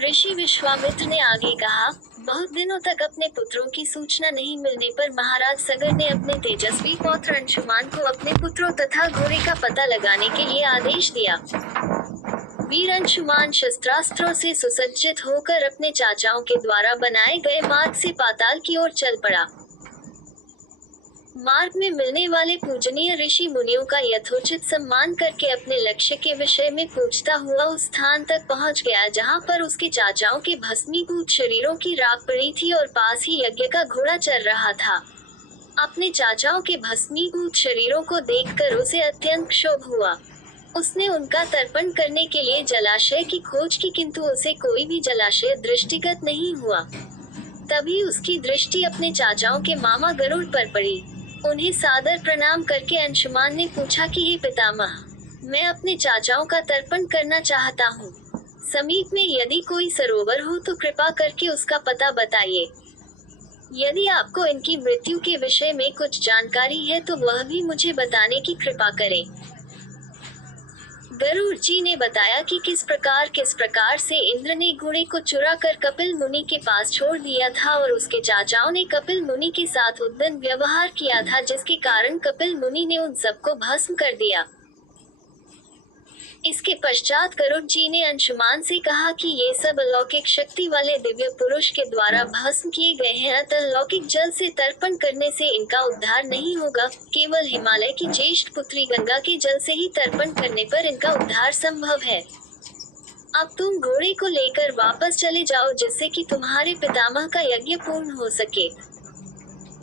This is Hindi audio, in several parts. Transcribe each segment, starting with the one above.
ऋषि विश्वामित्र ने आगे कहा, बहुत दिनों तक अपने पुत्रों की सूचना नहीं मिलने पर महाराज सगर ने अपने तेजस्वी पौत्र अंशुमान को अपने पुत्रों तथा घोड़े का पता लगाने के लिए आदेश दिया। वीर अंशुमान शस्त्रास्त्रों से सुसज्जित होकर अपने चाचाओं के द्वारा बनाए गए मार्ग से पाताल की ओर चल पड़ा। मार्ग में मिलने वाले पूजनीय ऋषि मुनियों का यथोचित सम्मान करके अपने लक्ष्य के विषय में पूछता हुआ उस स्थान तक पहुंच गया जहां पर उसके चाचाओं के भस्मीभूत शरीरों की राख पड़ी थी और पास ही यज्ञ का घोड़ा चल रहा था। अपने चाचाओं के भस्मीभूत शरीरों को देखकर उसे अत्यंत क्षोभ हुआ। उसने उनका तर्पण करने के लिए जलाशय की खोज की, किंतु उसे कोई भी जलाशय दृष्टिगत नहीं हुआ। तभी उसकी दृष्टि अपने चाचाओं के मामा गरुड़ पर पड़ी। उन्हें सादर प्रणाम करके अंशुमान ने पूछा कि हे पितामह, मैं अपने चाचाओं का तर्पण करना चाहता हूँ। समीप में यदि कोई सरोवर हो तो कृपा करके उसका पता बताइए। यदि आपको इनकी मृत्यु के विषय में कुछ जानकारी है तो वह भी मुझे बताने की कृपा करें। गरुड़ जी ने बताया कि किस प्रकार से इंद्र ने घोड़े को चुरा कर कपिल मुनि के पास छोड़ दिया था और उसके चाचाओं ने कपिल मुनि के साथ उद्दंड व्यवहार किया था, जिसके कारण कपिल मुनि ने उन सबको भस्म कर दिया। इसके पश्चात गरुड़ जी ने अंशुमान से कहा कि ये सब अलौकिक शक्ति वाले दिव्य पुरुष के द्वारा भस्म किए गए हैं, अतः लौकिक जल से तर्पण करने से इनका उद्धार नहीं होगा। केवल हिमालय की ज्येष्ठ पुत्री गंगा के जल से ही तर्पण करने पर इनका उद्धार संभव है। अब तुम घोड़े को लेकर वापस चले जाओ जिससे कि तुम्हारे पितामह का यज्ञ पूर्ण हो सके।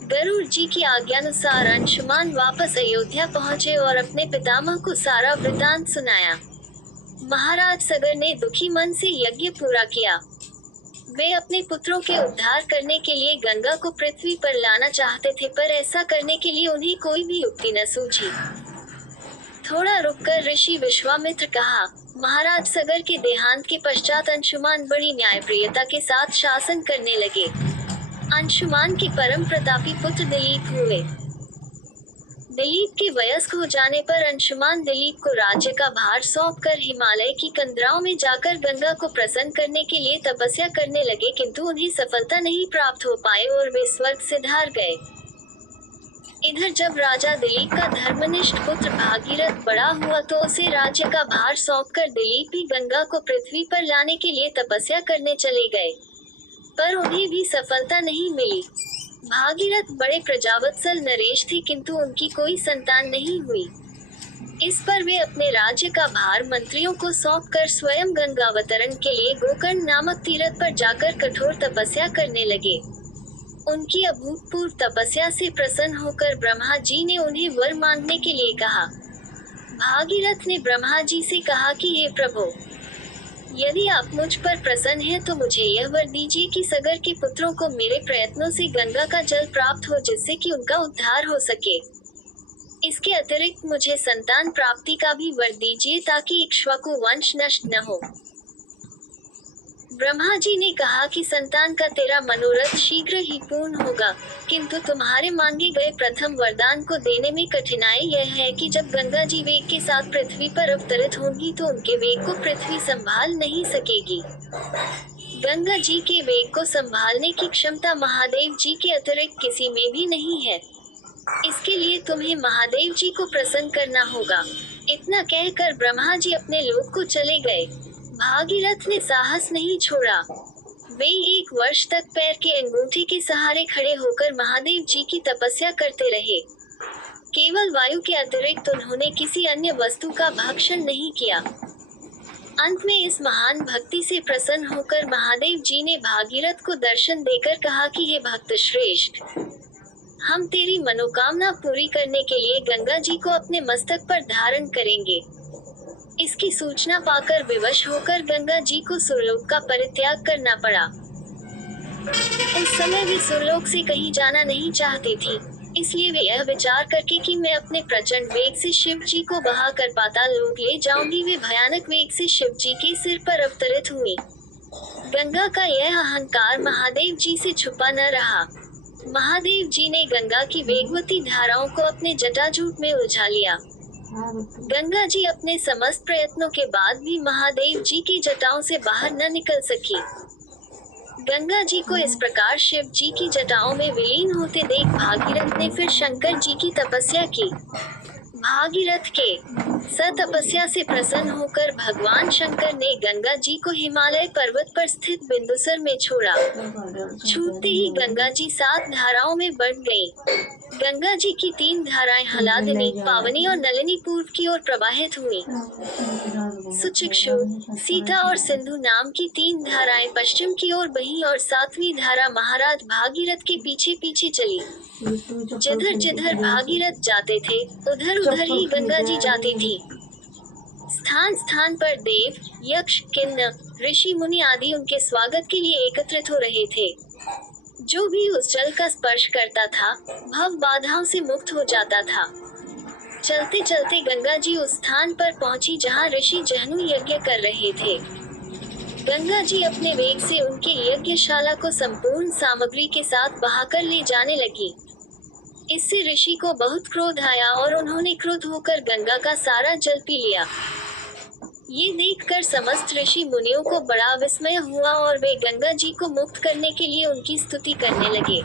गरुड़ जी की आज्ञानुसार अंशुमान वापस अयोध्या पहुंचे और अपने पितामह को सारा वृतांत सुनाया। महाराज सगर ने दुखी मन से यज्ञ पूरा किया। वे अपने पुत्रों के उद्धार करने के लिए गंगा को पृथ्वी पर लाना चाहते थे, पर ऐसा करने के लिए उन्हें कोई भी युक्ति न सूझी। थोड़ा रुककर ऋषि विश्वामित्र कहा, महाराज सगर के देहांत के पश्चात अंशुमान बड़ी न्यायप्रियता के साथ शासन करने लगे। अंशुमान के परम प्रतापी पुत्र दिलीप हुए। दिलीप के वयस्क हो जाने पर अंशुमान दिलीप को राज्य का भार सौंपकर हिमालय की कंदराओं में जाकर गंगा को प्रसन्न करने के लिए तपस्या करने लगे, किंतु उन्हें सफलता नहीं प्राप्त हो पाए और वे स्वर्ग से धार गए। इधर जब राजा दिलीप का धर्मनिष्ठ पुत्र भागीरथ बड़ा हुआ तो उसे राज्य का भार सौंपकर दिलीप भी गंगा को पृथ्वी पर लाने के लिए तपस्या करने चले गए, पर उन्हें भी सफलता नहीं मिली। भागीरथ बड़े प्रजावत्सल नरेश थे, किंतु उनकी कोई संतान नहीं हुई। इस पर वे अपने राज्य का भार मंत्रियों को सौंपकर स्वयं गंगावतरण के लिए गोकर्ण नामक तीर्थ पर जाकर कठोर तपस्या करने लगे। उनकी अभूतपूर्व तपस्या से प्रसन्न होकर ब्रह्मा जी ने उन्हें वर मांगने के लिए कहा। भागीरथ ने ब्रह्मा जी से कहा कि हे प्रभु, यदि आप मुझ पर प्रसन्न हैं तो मुझे यह वर दीजिए कि सगर के पुत्रों को मेरे प्रयत्नों से गंगा का जल प्राप्त हो, जिससे कि उनका उद्धार हो सके। इसके अतिरिक्त मुझे संतान प्राप्ति का भी वर दीजिए ताकि इक्ष्वाकु वंश नष्ट न हो। ब्रह्मा जी ने कहा कि संतान का तेरा मनोरथ शीघ्र ही पूर्ण होगा, किंतु तुम्हारे मांगे गए प्रथम वरदान को देने में कठिनाई यह है कि जब गंगा जी वेग के साथ पृथ्वी पर अवतरित होंगी तो उनके वेग को पृथ्वी संभाल नहीं सकेगी। गंगा जी के वेग को संभालने की क्षमता महादेव जी के अतिरिक्त किसी में भी नहीं है। इसके लिए तुम्हें महादेव जी को प्रसन्न करना होगा। इतना कहकर ब्रह्मा जी अपने लोक को चले गए। भागीरथ ने साहस नहीं छोड़ा। वे 1 वर्ष तक पैर के अंगूठे के सहारे खड़े होकर महादेव जी की तपस्या करते रहे। केवल वायु के अतिरिक्त उन्होंने किसी अन्य वस्तु का भक्षण नहीं किया। अंत में इस महान भक्ति से प्रसन्न होकर महादेव जी ने भागीरथ को दर्शन देकर कहा कि हे भक्त श्रेष्ठ, हम तेरी मनोकामना पूरी करने के लिए गंगा जी को अपने मस्तक पर धारण करेंगे। इसकी सूचना पाकर विवश होकर गंगा जी को सुरलोक का परित्याग करना पड़ा। उस समय वे सुरलोक से कहीं जाना नहीं चाहती थी, इसलिए वे यह विचार करके कि मैं अपने प्रचंड वेग से शिव जी को बहाकर पाताल लोक ले जाऊंगी, वे भयानक वेग से शिव जी के सिर पर अवतरित हुई। गंगा का यह अहंकार महादेव जी से छुपा न रहा। महादेव जी ने गंगा की वेगवती धाराओं को अपने जटाजूट में उलझा लिया। गंगा जी अपने समस्त प्रयत्नों के बाद भी महादेव जी की जटाओं से बाहर न निकल सकी। गंगा जी को इस प्रकार शिव जी की जटाओं में विलीन होते देख भागीरथ ने फिर शंकर जी की तपस्या की। भागीरथ के तपस्या से प्रसन्न होकर भगवान शंकर ने गंगा जी को हिमालय पर्वत पर स्थित बिंदुसर में छोड़ा। छूटते ही गंगा जी 7 धाराओं में बढ़ गईं। गंगा जी की 3 धाराएं हलादिनी, पावनी और नलिनी पूर्व की ओर प्रवाहित हुई। सुचिक्षु, सीता और सिंधु नाम की 3 धाराएं पश्चिम की ओर बहीं और 7वीं धारा महाराज भागीरथ के पीछे पीछे चली। जिधर जिधर भागीरथ जाते थे उधर उधर ही गंगा जी जाती थी। स्थान स्थान पर देव, यक्ष, किन्नर, ऋषि मुनि आदि उनके स्वागत के लिए एकत्रित हो रहे थे। जो भी उस जल का स्पर्श करता था भव बाधाओं से मुक्त हो जाता था। चलते चलते गंगा जी उस स्थान पर पहुंची जहां ऋषि जहनु यज्ञ कर रहे थे। गंगा जी अपने वेग से उनके यज्ञशाला को संपूर्ण सामग्री के साथ बहाकर ले जाने लगी। इससे ऋषि को बहुत क्रोध आया और उन्होंने क्रुद्ध होकर गंगा का सारा जल पी लिया। ये देखकर समस्त ऋषि मुनियों को बड़ा विस्मय हुआ और वे गंगा जी को मुक्त करने के लिए उनकी स्तुति करने लगे।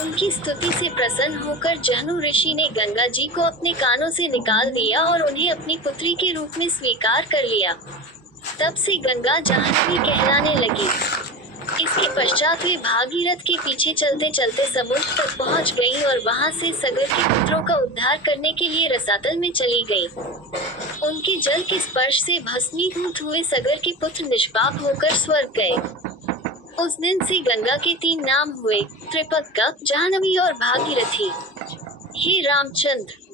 उनकी स्तुति से प्रसन्न होकर जहनु ऋषि ने गंगा जी को अपने कानों से निकाल दिया और उन्हें अपनी पुत्री के रूप में स्वीकार कर लिया। तब से गंगा जाह्नवी कहलाने लगी। इसके पश्चात वे भागीरथ के पीछे चलते चलते समुद्र तक पहुंच गईं और वहां से सगर के पुत्रों का उद्धार करने के लिए रसातल में चली गईं। उनके जल के स्पर्श से भस्मीभूत हुए सगर के पुत्र निष्पाप होकर स्वर्ग गए। उस दिन से गंगा के 3 नाम हुए, त्रिपक्का, जाह्नवी और भागीरथी। हे रामचंद्र,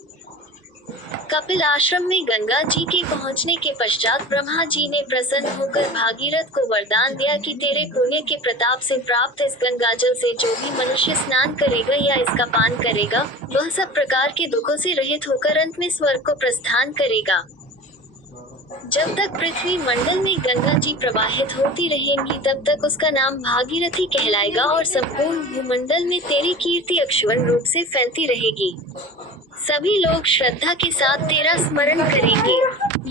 कपिल आश्रम में गंगा जी के पहुंचने के पश्चात ब्रह्मा जी ने प्रसन्न होकर भागीरथ को वरदान दिया कि तेरे पुण्य के प्रताप से प्राप्त इस गंगा जल से जो भी मनुष्य स्नान करेगा या इसका पान करेगा वह सब प्रकार के दुखों से रहित होकर अंत में स्वर्ग को प्रस्थान करेगा। जब तक पृथ्वी मंडल में गंगा जी प्रवाहित होती रहेंगी तब तक उसका नाम भागीरथी कहलाएगा और संपूर्ण भूमंडल में तेरी कीर्ति अक्षुण्ण रूप से फैलती रहेगी। सभी लोग श्रद्धा के साथ तेरा स्मरण करेंगे।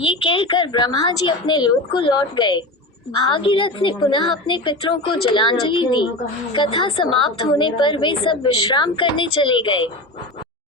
ये कहकर ब्रह्मा जी अपने लोक को लौट गए। भागीरथ ने पुनः अपने पितरों को जलांजलि दी। कथा समाप्त होने पर वे सब विश्राम करने चले गए।